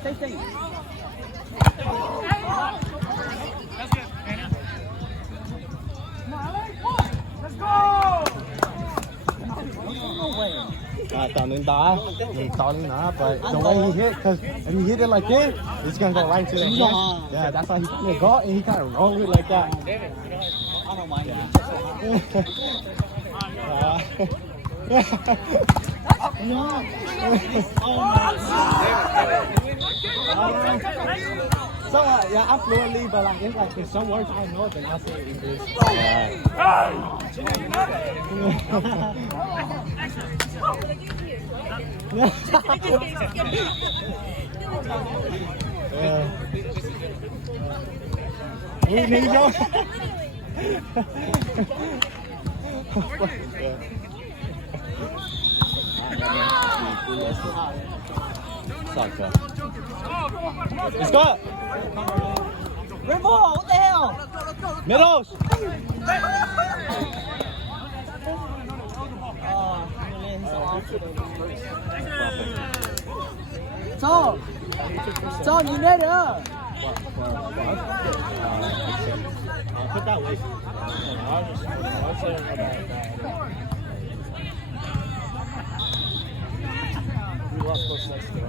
Stay. Let's go! Tao nên đá, but the way he hit, because if he hit it like this, it's gonna go right to the hand. Yeah, that's why he kind of got and he kind of rolled it like that. David, I don't mind. So yeah, I'm fluently, but like it's like there's some words I know, but I'll say English. Let's go! Red ball, what the hell? Middles! Tom, you net it up. Put that way. We lost both sets today.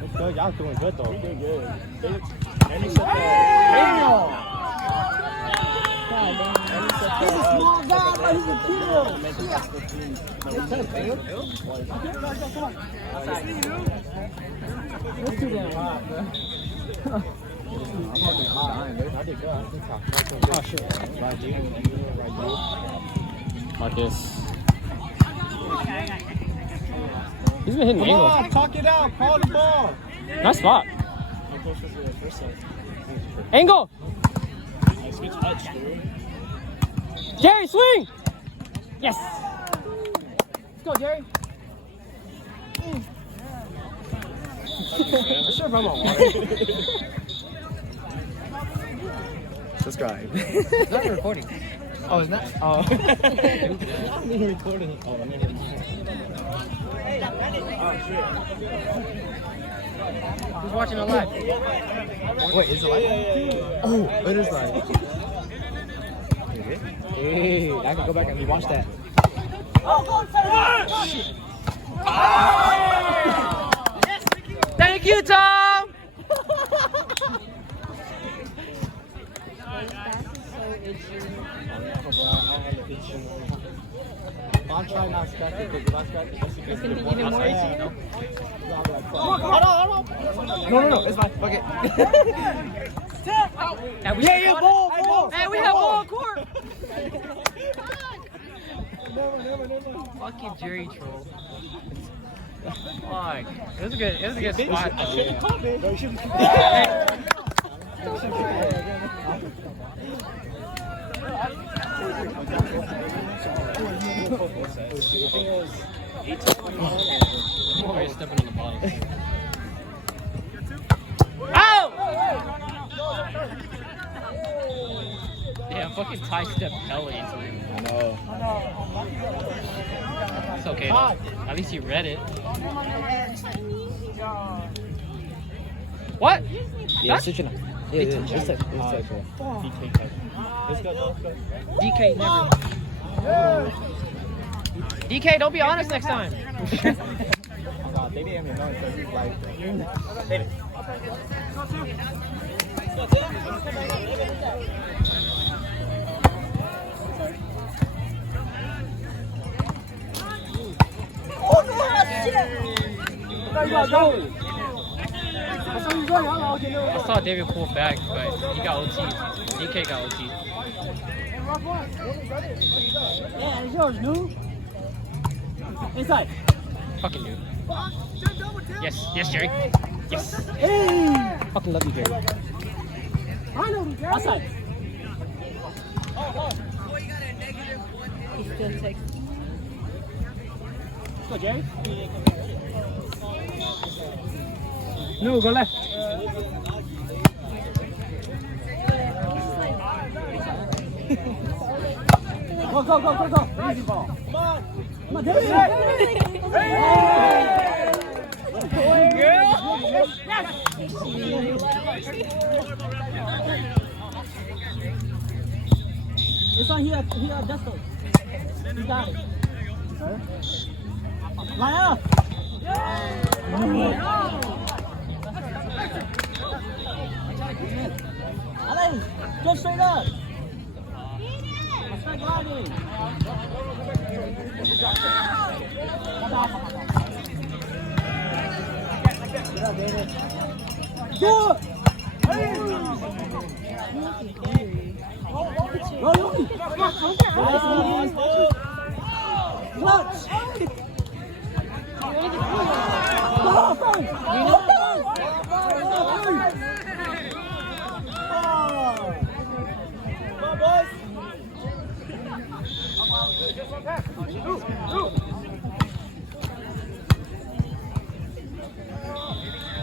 Let's go. Y'all doing good though. Doing good. Damn! He's a small guy, but he's a killer. That's too damn hot, bro. I'm fucking hot. I did good. I did top. Oh shit. Right here. Marcus. He's been hitting angles. Come on, talk it out. Call the ball. Nice spot. Angle. Nice good touch, dude. Jerry, swing. Yes. Let's go, Jerry. Sure, I'm on water. Subscribe. It's not recording. Oh, it's not? Oh. I'm being recorded. Oh, I'm not even. Who's watching it live? Wait, is it live? Yeah. Oh, it is live. Hey, I can go back and rewatch that. Thank you, Tom! I'm trying not to scratch it because if I scratch it, it's going to be even more itchy, you know? No, it's fine. Fuck it. And we have ball! And we have ball court! Never. Fucking Jerry troll. Fuck. It was a good spot though. I should have called it. No, you shouldn't. I'm already stepping on the bottom. Ow! Yeah, fucking tie step belly into him. I know. It's okay though. At least you read it. What? Yeah, it's such DK never. DK, don't be honest next time. They didn't even know until he's like, David. Oh no, shit! I saw David pull back, but he got OT. DK got OT. Yeah, it's yours, noob. Inside. Fucking dude. Yes, Jerry. Yes. Hey! Fucking love you, Jerry. I know, Jerry. Outside. He still takes. Let's go, Jerry. No, go left. Go. Easy ball. Come on, David. Hey! It's on here, Justo. You got it. Line up. Alex, go straight up. Straight guarding. Good. Go, Yogi. Watch.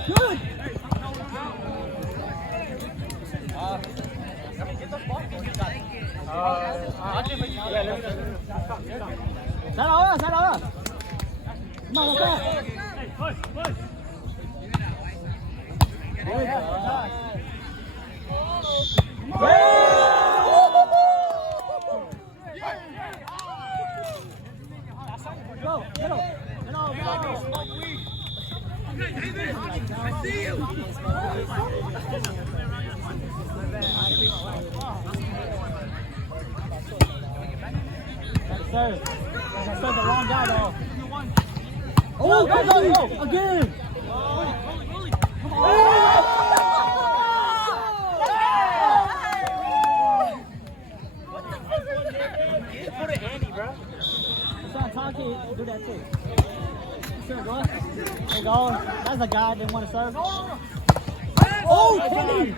Good. Set over. Come on, let's go. Go, middle. Sir, that's the wrong guy though. Oh, go, again. Put it handy, bro. It's not talking, do that too. Sure, go. There you go. That's the guy that didn't want to serve. Oh, Kenny!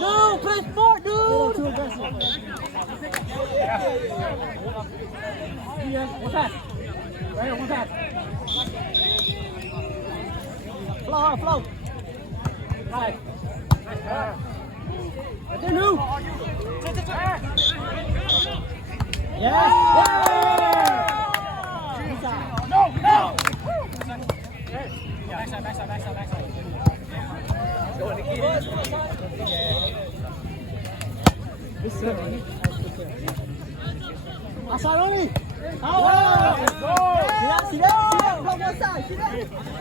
No, play sport, dude! Too aggressive. Yeah, one pass. Right here, one pass. Flow. Right. Right there, new. Yes! No! Backside. Outside only! Let's go! See that? Block one side, see that?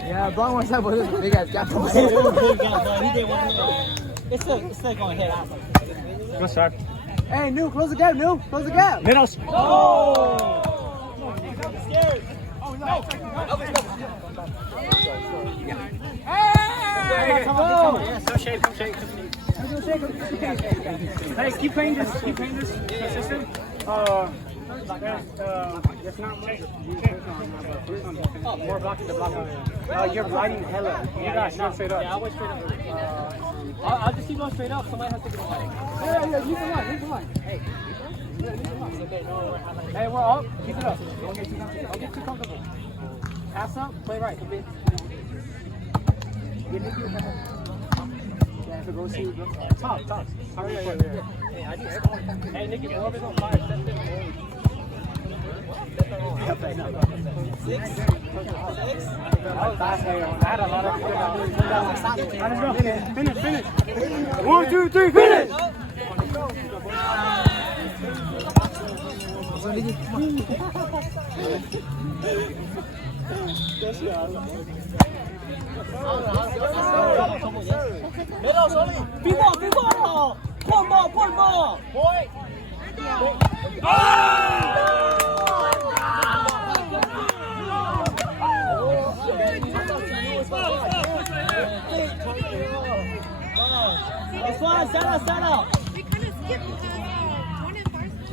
Yeah, block one side, but this big ass guy. He did one. It's still going head out. Good start. Hey, New, close the gap, New. Close the gap. Middle. Oh! Scared. Oh, no. Hey! Come on. Come shake. Hey, keep playing this consistent. It's not more blocking the block. You're riding hella. You guys not straight up. Yeah, I went straight up. I'll just keep going straight up. Somebody has to get away. Yeah, keep the line. Hey, we're up. Keep it up. Don't get too comfortable. Pass up. Play right. Get Nicky. Yeah, so go see. Top. Hurry up. Hey, Nicky, Orb is on fire. Step in. Six. That was fast. I had a lot of. Let's go. Finish. 1, 2, 3, finish. Middle, Sonny. Big ball. Point ball. Boy. It's fine, stand up. We kind of skipped because one is Parsons.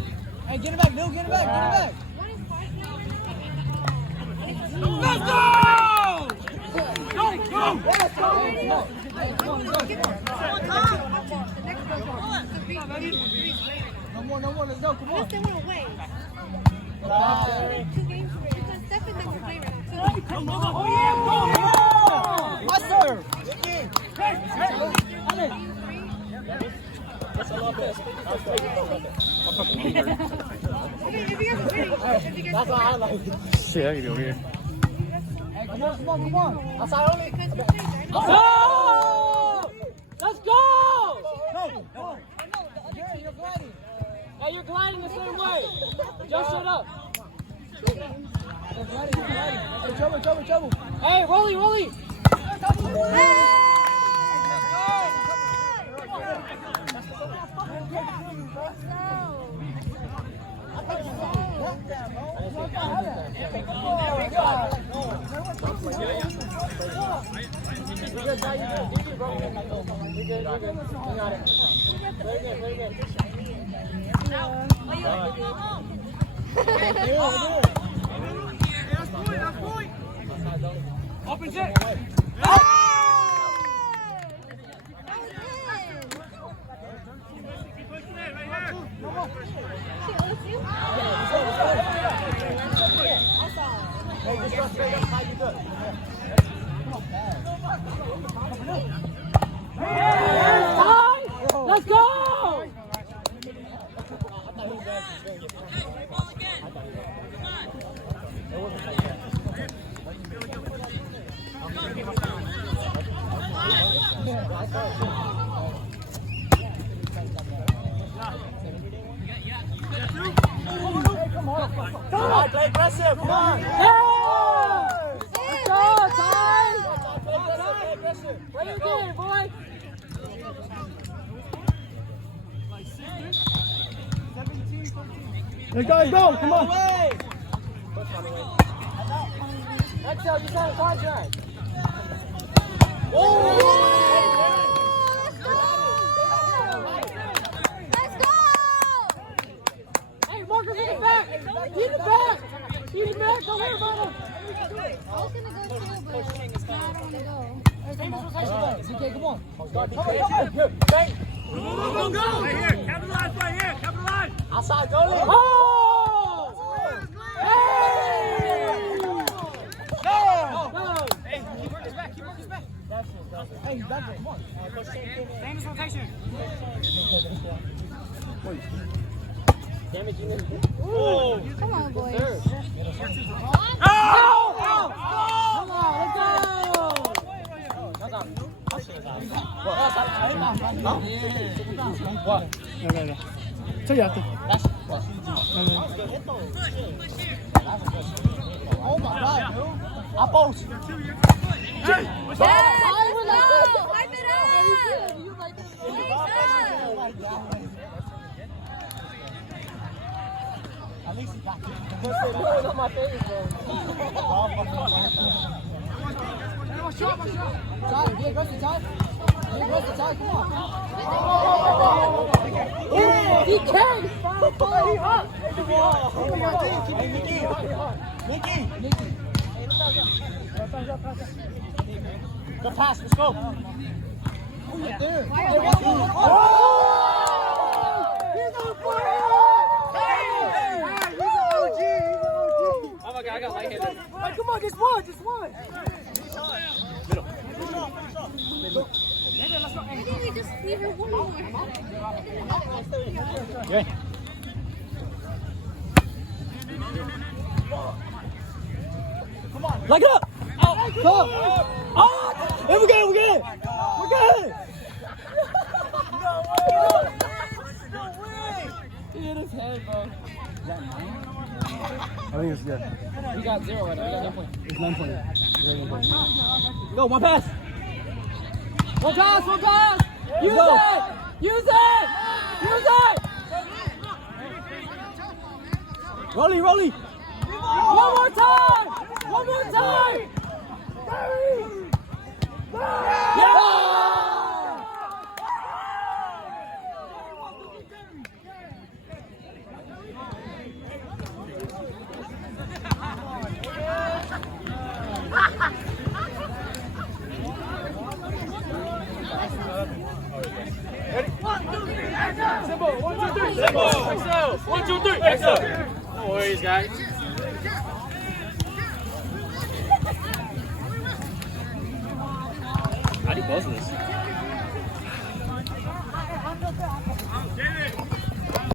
Hey, get it back, Lou, get it back. One is Parsons. Let's go! Go! The next one. No more, let's go, come on. Unless they want to wait. 2 games away. Because Steph is next to play right now. My serve. Okay, if you guys are ready. Shit, I can go here. Hey, Come on. Outside only. Oh! Let's go! Hey, you're gliding. Hey, you're gliding the same way. Just shut up. Hey, trouble. Hey, Rolly. Open jet. Let's go! Play aggressive, come on. Let's go, Ty! Play your game, boy! Let's go, come on. Excel, you got a contract. Let's go! Hey, Marcus, in the back! In the back! Don't worry about him! I was gonna go too, but now I don't wanna go. CK, come on. Go. Right here. Capitalize. Outside, goalie. Oh! Hey! Go. Go! Hey, keep working back. Hey, he's back there. Come on. Stay in this rotation. Damage, you know. Come on, boys. Oh! Come on, let's go! What? No. So you have to. Oh my God, dude. Apples. Hey, what's Yes, up? let's go! Hype it up! At least he got it. It's on my face, bro. Shot. Ty, be aggressive, Ty. Come on. He carries. Nicky. Good pass, let's go. Right there. Oh my God, I got light-handed. Hey, come on, just one. I think we just need her one more. Yeah. Like it up. Go. Oh, hey, we're good. He hit his head, bro. I think it's good. We got 0 right now. We got 1 point. It's 9 point. Go, one pass. Use it. Rolly. One more time. Yeah! Simple. 1, 2, 3. Simple. Excel. 1, 2, 3. Excel. No worries, guys. How do you pause this?